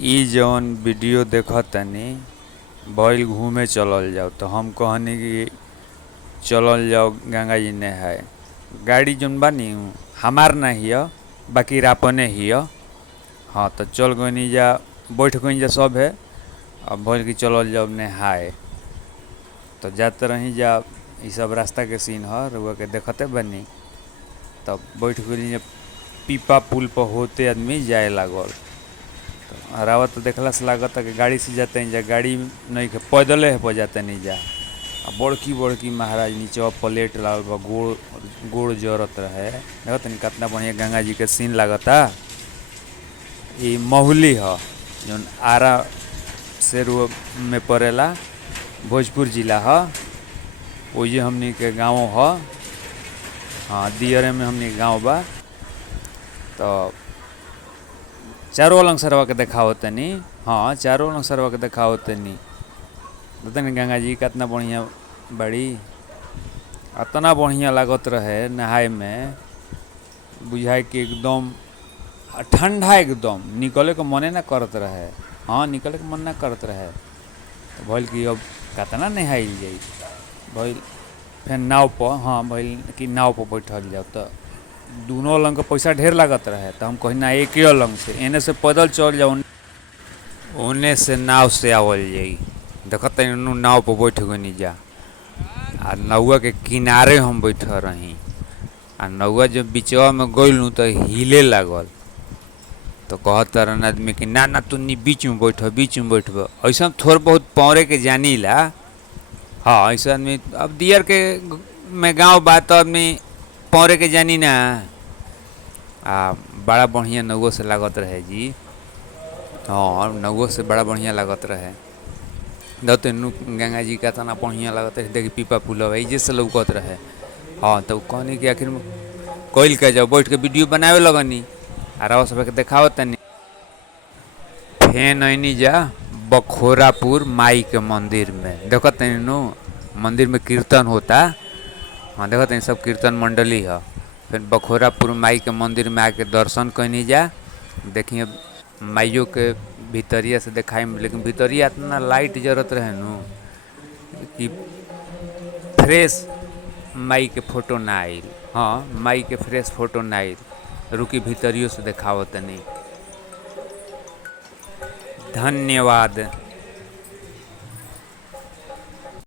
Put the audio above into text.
ई जौन वीडियो देखतनी भइल घूमे चलल जाओ, तो हम कहनी कि चलल जाओ गंगा जी नहाए। गाड़ी जौन बानी हमार ना हिय, बाकी अपने हिय। हाँ तो चल गनी जा, बैठ गई जा सब है। अब भइल कि चलल जाओ नहाए, तो जाते रही जा। ये सब रास्ता के सीन है, रुआ के देखते बनी। तब बैठ गई पीपा पुल पर होते आदमी जाए लागल। तो रावत तो देखला से लागत कि गाड़ी से जाते नहीं जा, गाड़ी नहीं के पैदले पर जाते नहीं जा। बड़की बड़की महाराज नीचे प्लेट लागल बा, गोड़ गोड़ जरत रहे। देखत नहीं कितना बढ़िया गंगा जी के सीन लागता। ये महुली है जौन आरा से में पड़ेला, भोजपुर जिला है। वही हमनी के गाँव है। हाँ दियरे में हमनी गाँव बा। तो चारों अलग सरवा के देखा होते नहीं। हाँ चारों अलग सरवा के देखा होते नहीं। नहीं गंगा जी कितना बढ़िया बड़ी, इतना बढ़िया लागत रहे नहाए में। बुझाए कि एकदम ठंडा, एकदम निकले के मने ना करत रहे। हाँ निकले के मन ना करत रहे। तो भइल कि अब कितना नहाइल जाई। भइल फिर नाव पर, हाँ भइल कि नाव पर बैठल जाओ। तो दोनों अलग के पैसा ढेर लागत रहे। तो हम कही ना एक ही अलग से, एने से पैदल चल जाओ, ओने से नाव से आवल जाई। देखत नाव पर बैठ गनी जा। आ नौआ के किनारे हम बैठ रही। आ नौआ जब बिचवा में गइलू तो हिले लागल। तो कहत रहन आदमी कि ना ना तू बीच में बैठ, बीच में बैठब। ऐसा थोड़ बहुत पौरे के जानी ला। हाँ ऐसा आदमी अब दियर के में गाँव बात, तो आदमी पौरे के जानी ना। बड़ा बढ़िया नौआ से लागत रहे जी। हाँ नौआ से बड़ा बढ़िया लागत रहे। दते गंगा जी का तना बढ़िया लागत रहे। देखी पीपा पुल जैसे लौकत रहे। हाँ तो कहनी कि आखिर में कोइल के जाओ, बैठ के वीडियो बनावे लगनी। आराव सब के देखावत तनी। फेन ऐनी जा बखोरापुर माई के मंदिर में। देखत तनी नु मंदिर में कीर्तन होता। हाँ देखत तनी सब कीर्तन मंडली है। फिर बखोरापुर माई के मंदिर में आके दर्शन कैनी जा। देखिए माइयों के भीतरिया से दिखाई में, लेकिन भीतरिया इतना लाइट जरत रहे नु कि फ्रेश माई के फोटो ना आइल। हाँ माई के फ्रेश फोटो ना आइल। रुकी भीतरियों से दिखावत नहीं। धन्यवाद।